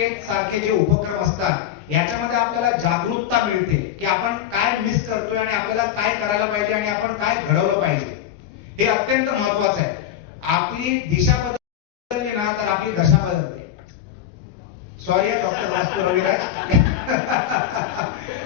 संकेत सारखे जे उपक्रम असतात याच्यामध्ये आपल्याला जागरूकता मिळते की आपण काय मिस करतोय आणि आपल्याला काय करायला पाहिजे आणि आपण काय घडवलं पाहिजे, हे अत्यंत महत्वाचं आहे. आपली दिशा बदलली ना तर आपली दशा बदलते. सॉरी डॉक्टर वास्तू रविराज.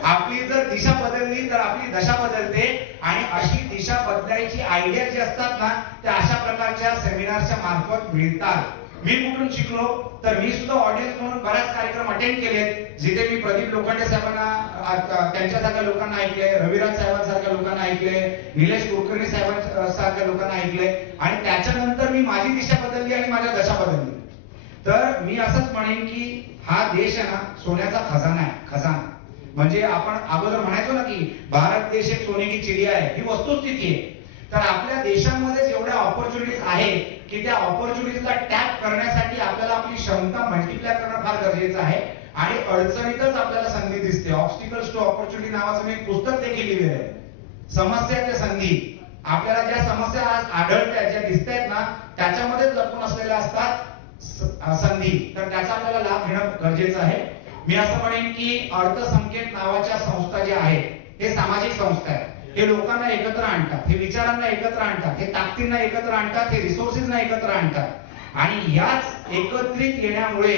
आपली जर दिशा बदलली तर आपली दशा बदलते आणि अशी दिशा बदलायची आयडिया जी असतात ना त्या अशा प्रकारच्या सेमिनारच्या मार्फत मिळतात. मी कुठून शिकलो तर मी सुद्धा ऑडियन्स म्हणून बऱ्याच कार्यक्रम अटेंड केलेत जिथे मी प्रदीप लोखंडे साहेबांना, त्यांच्यासारख्या लोकांना ऐकले, रविराज साहेबांसारख्या लोकांना ऐकले, निलेश कुलकर्णी साहेबांसारख्या लोकांना ऐकले आणि त्याच्यानंतर मी माझी दिशा बदलली आणि माझ्या दशा बदलली. तर मी असंच म्हणेन की हा देश आहे ना सोन्याचा खजाना आहे. खजाना म्हणजे आपण अगोदर म्हणायचो ना की भारत देश एक सोने की चिडिया आहे, ही वस्तुस्थिती आहे. तर आपल्या देशामध्ये जेवढ्या ऑपॉर्च्युनिटीज आहेत की त्या ऑपॉर्च्युनिटीजला टॅप करण्यासाठी आपल्याला आपली क्षमता मल्टिप्लाय करणं फार गरजेचं आहे आणि अडचणीतच आपल्याला संधी दिसते. ऑब्स्टिकल्स टू ऑपॉर्च्युनिटी नावाचं मी एक पुस्तक देखील लिहिलेलं आहे. समस्या ते संधी. आपल्याला ज्या समस्या आज आढळतात, ज्या दिसत आहेत ना त्याच्यामध्येच लपून असलेल्या असतात संधी. तर त्याचा आपल्याला लाभ घेणं गरजेचं आहे. मी असं म्हणेन की अर्थसंकेत नावाच्या संस्था ज्या आहेत हे सामाजिक संस्था आहेत. हे लोकांना एकत्र आणतात, हे विचारांना एकत्र आणतात, हे ताकदींना एकत्र आणतात, हे रिसोर्सेसना एकत्र आणतात आणि याच एकत्रित येण्यामुळे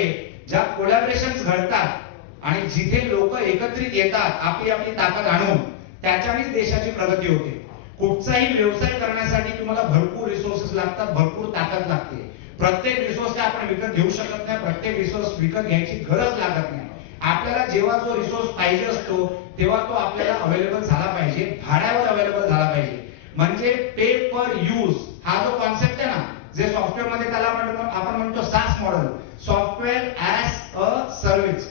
ज्या कोलॅबरेशन्स घडतात आणि जिथे लोक एकत्रित येतात आपली आपली ताकद आणून, त्याच्यानेच देशाची प्रगती होते. कुठचाही व्यवसाय करण्यासाठी तुम्हाला भरपूर रिसोर्सेस लागतात, भरपूर ताकद लागते. प्रत्येक रिसोर्स आपण विकत घेऊ शकत नाही, प्रत्येक रिसोर्स विकत घ्यायची गरज लागत नाही. आपल्याला जेव्हा जो रिसोर्स पाहिजे असतो तेव्हा तो आपल्याला अवेलेबल झाला पाहिजे, भाड्यावर अवेलेबल झाला पाहिजे. म्हणजे पे पर यूज हा जो कॉन्सेप्ट आहे ना, जे सॉफ्टवेअर मध्ये त्याला आपण म्हणतो सास model, software as a service.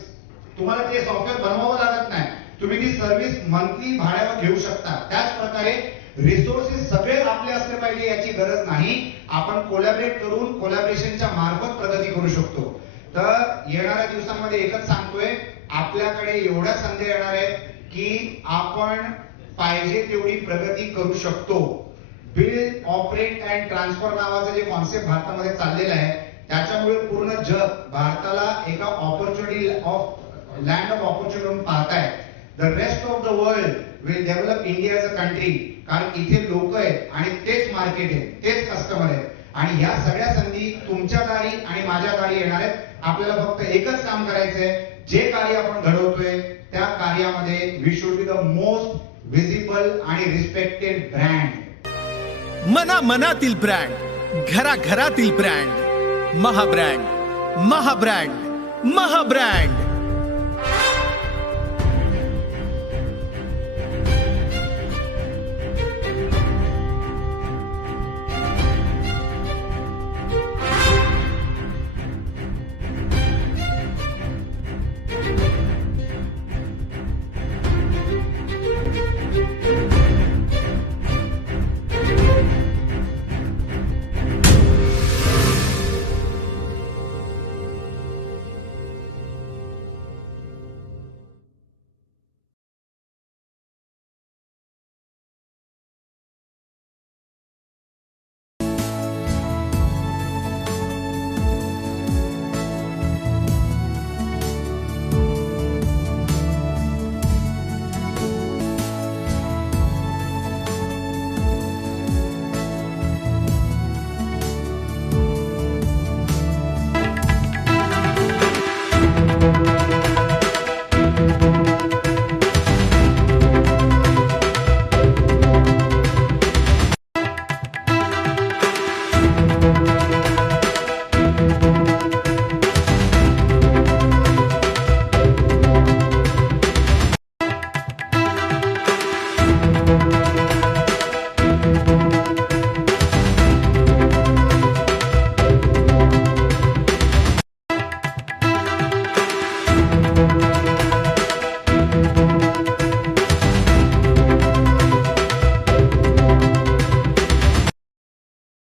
तुम्हाला ते सॉफ्टवेअर बनवावं लागत नाही, तुम्ही ती सर्व्हिस मंथली भाड्यावर घेऊ शकता. त्याच प्रकारे रिसोर्सेस सगळे आपले असले पाहिजे याची गरज नाही. आपण कोलॅबरेट करून कोलॅबरेशनच्या मार्फत प्रगती करू शकतो. तर येणाऱ्या दिवसांमध्ये एकच सांगतोय, आपल्याकडे एवढ्या संधी येणार आहेत की आपण पाहिजे तेवढी प्रगती करू शकतो. बिल्ड, ऑपरेट अँड ट्रान्सफर नावाचं जे कॉन्सेप्ट भारतामध्ये चाललेलं आहे त्याच्यामुळे पूर्ण जग भारताला एका opportunity of land of opportunity म्हणून पाहताय. The rest of the world will develop India as a country. कारण इथे लोक आहेत आणि तेच मार्केट आहे, तेच कस्टमर आहेत आणि ह्या सगळ्या संधी तुमच्या दारी आणि माझ्या दारी येणार आहेत. आपल्याला फक्त एकच काम करायचंय, जे कार्य आपण घडवतोय त्या कार्यामध्ये we should be the most visible आणि रिस्पेक्टेड ब्रँड. मना मनातील ब्रँड, घरा घरातील ब्रँड. महाब्रँड, महाब्रँड, महाब्रँड.